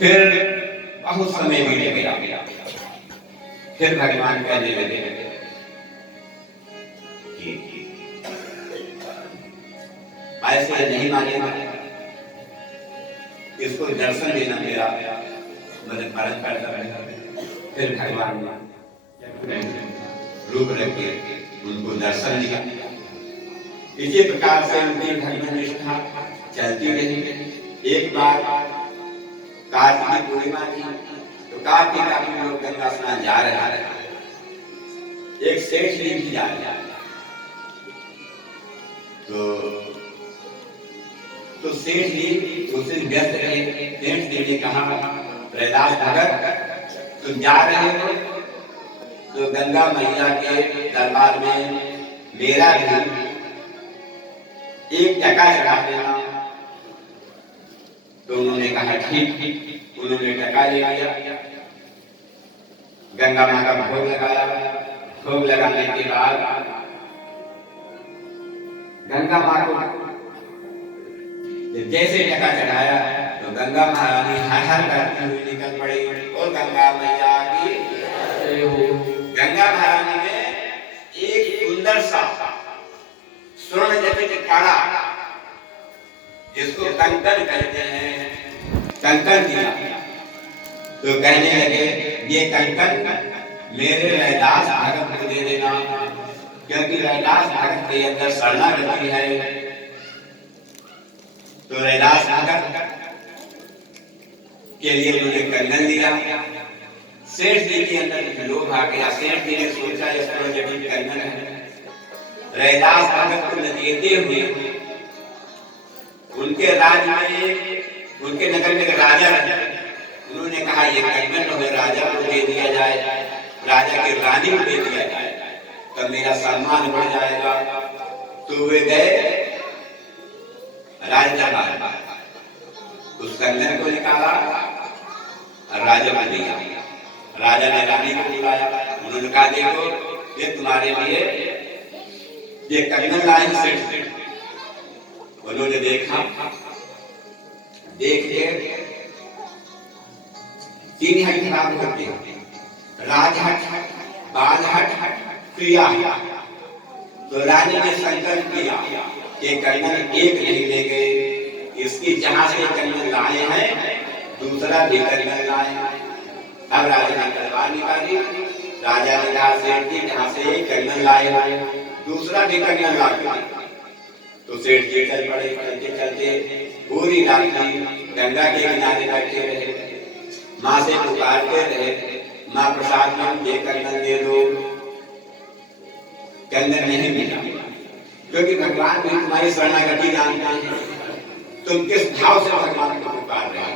फिर बहुत समय बीत गया। फिर भगवान कहने लगे कि ऐसे नहीं मानेगा, इसको दर्शन देना मेरा मतलब पालन करता रहेगा। फिर भगवान रूप रख के उनको दर्शन दिया। इसी प्रकार से उनकी धर्म निष्ठा चलती रही। एक बार कार्तिक पूर्णिमा थी, तो कार्तिक लोग गंगा स्नान जा रहे थे। एक सेठ जी भी जा रहे तो सेठ जी उससे व्यस्त रहे। सेठ जी ने कहा, प्रहलाद भगत तुम जा रहे हो तो गंगा मैया के दरबार में मेरा भी 1 टका चढ़ा देना। तो उन्होंने कहा ठीक। उन्होंने टका ले लिया, गंगा माता का भोग लगाया। भोग लगाने के बाद गंगा माता को जैसे टका चढ़ाया तो गंगा महारानी हर करती हुई निकल पड़ी और गंगा मैया की जय हो। गंगा महारानी ने एक सुंदर सा स्वर्ण जटित कड़ा, जिसको कंकण कहते हैं, कंकण दिया। तो कहने लगे ये कंकण मेरे रैदास भगत को दे देना, क्योंकि रैदास भगत के अंदर शरणागति है। तो रैदास भगत के लिए उन्होंने कंकण दिया। सेठ जी के अंदर लोभ आ गया। सेठ जी ने सोचा इस पर जटिल कंकण है। रैदास भगत को देते हुए उनके राज में, उनके नगर में राजा रहते, उन्होंने कहा ये कंकण हो राजा को दे दिया जाए, राजा की रानी को दे दिया जाए, तब मेरा सम्मान बढ़ जाएगा। तो वे गए राजा उस कंकण को निकाला और राजा को दिया। राजा ने रानी को बुलाया। उन्होंने कहा देखो ये तुम्हारे लिए ये कंकण लाए सेठ। उन्होंने देखा, देख के 3 हट खराब होते हैं, राजहट, बाजहट, क्रिया। तो रानी ने संकल्प किया कि कंकण एक नहीं ले गए, इसकी जहां से कंकण लाए हैं दूसरा भी कंकण लाए। अब राजा ने तलवार निकाली। राजा ने कहा सेठ जी जहां से कंकण लाए हैं दूसरा भी कंकण ला। तो सेठ जी चल पड़े। चलते चलते पूरी रात गंगा के किनारे बैठे रहे, माँ से पुकारते रहे, माँ प्रसाद में ये कंकण दे दो। कंकण नहीं मिला, क्योंकि भगवान भी तुम्हारी शरणागति जानते हैं। तुम किस भाव से भगवान को पुकार रहे हो।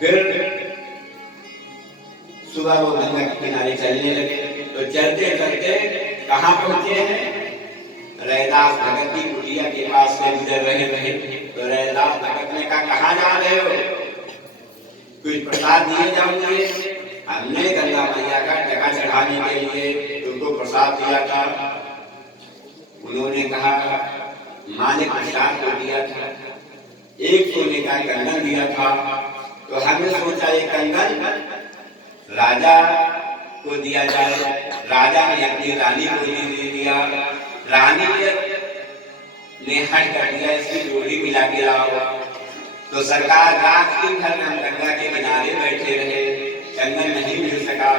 फिर सुबह वो गंगा के किनारे चलने लगे। तो चलते चलते कहाँ पहुंचे हैं? रैदास भगत की कुटिया के पास से गुजर रहे। तो रैदास भगत ने कहा कहाँ जा रहे हो? कुछ प्रसाद दिए जाओगे? हमने गंगा मैया का टका चढ़ाने के लिए तुमको प्रसाद दिया था। उन्होंने कहा माँ ने प्रसाद को दिया था, 1 सोने का कंगन दिया था। तो हमने सोचा ये कंगन राजा को दिया जाए। राजा ने अपनी रानी को दे दिया। रानी ने हट कर दिया इसकी जोड़ी मिला के लाओ। तो सरकार रात दिन भर हम गंगा के किनारे बैठे रहे, कंगन नहीं मिल सका।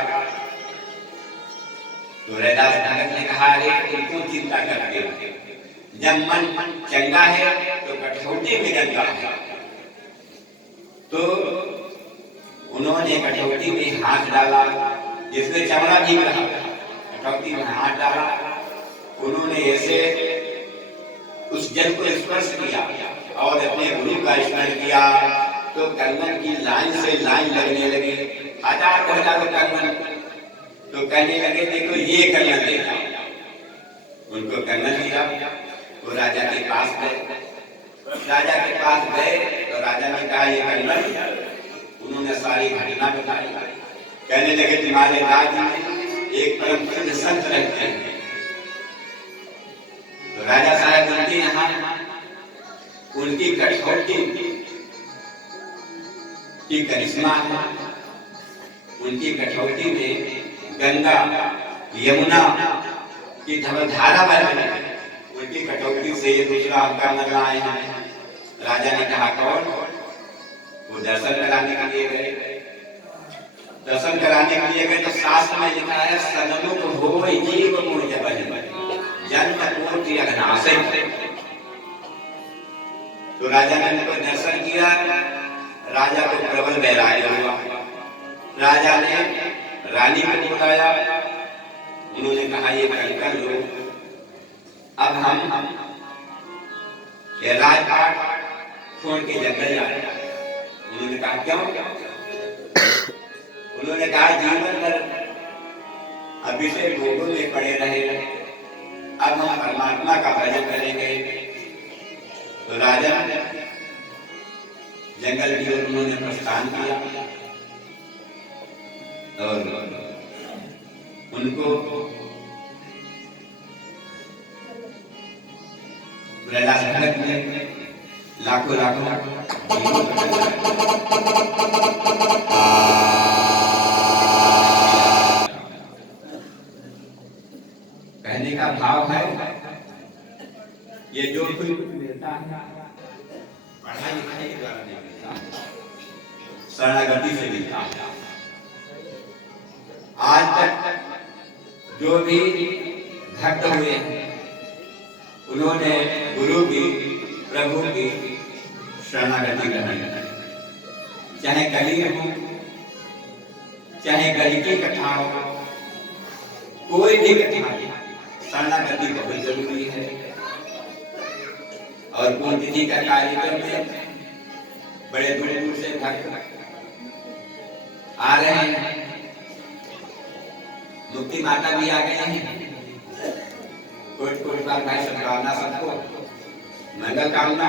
तो रैदास भगत ने कहा अरे तुम क्यों चिंता करते हो? जब मन चंगा है तो कठौती में गंगा है। तो उन्होंने कठौती में हाथ डाला, जिसमें चमड़ा भी रहा, कठौती में हाथ डाला। उन्होंने ऐसे उस जल को स्पर्श किया और अपने गुरु का स्मरण किया। तो कंगन की लाइन से लाइन लगने लगी, हजारों कंगन। तो कहने लगे देखो ये कंगन देखा। उनको कंगन दिया। वो राजा के पास गए। राजा के पास गए तो राजा ने कहा ये कंगन। उन्होंने सारी घटना बताई। कहने लगे तुम्हारे राज्य में एक परम प्रसिद्ध संत रहते हैं। तो राजा साहब उनके यहाँ उनकी कठौती की करिश्मा है। उनकी कठौती में गंगा यमुना की धारा बह रही है। उनकी कटौती से दूसरा आपका मर आए हैं। राजा ने कहा कौन? वो दर्शन कराने के लिए गए। दर्शन कराने के लिए गए तो शास्त्र में लिखा है सन्मुख हो जीव मूल जन्म कोटि अघनाशय। तो राजा ने उनको दर्शन किया। राजा को प्रबल वैराग्य हुआ। राजा ने रानी को बुलाया। उन्होंने कहा ये कंकड़ लो, अब हम ये राजपाट छोड़ के जंगल जाए। उन्होंने कहा क्यों? उन्होंने कहा जीवन भर अभिषेक भोगों में पड़े रहे, अब हम परमात्मा का भजन करेंगे। तो राजा जंगल की ओर उन्होंने प्रस्थान किया और उनको लाखों कहने का भाव है ये जो कोई मिलता है पढ़ाई लिखाई के द्वारा नहीं मिलता, शरणागति से मिलता है। आज तक जो भी भक्त हुए हैं उन्होंने गुरु की, प्रभु की शरणागति करनी। चाहे कलयुग हो, चाहे गली की कथा हो, कोई भी कथा हो, शरणागति बहुत जरूरी है। और पुण्यतिथि का कार्यक्रम में बड़े दूर दूर से भक्त आ रहे हैं। मुक्ति माता भी आ गए हैं। कोट कोट बार भाई सद्भावना सबको मंगल कामना।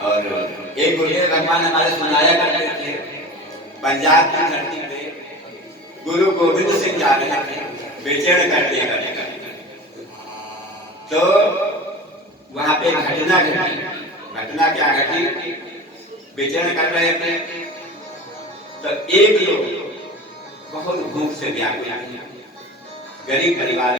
और एक गुरुदेव भगवान हमारे सुनाया करते थे, पंजाब की धरती पे गुरु गोविंद सिंह जा रहे थे बेचैन करते तो वहां पे घटना घटी। घटना क्या घटी? बेचैन कर रहे थे तो एक लोग बहुत भूख से व्याकुल, गरीब परिवार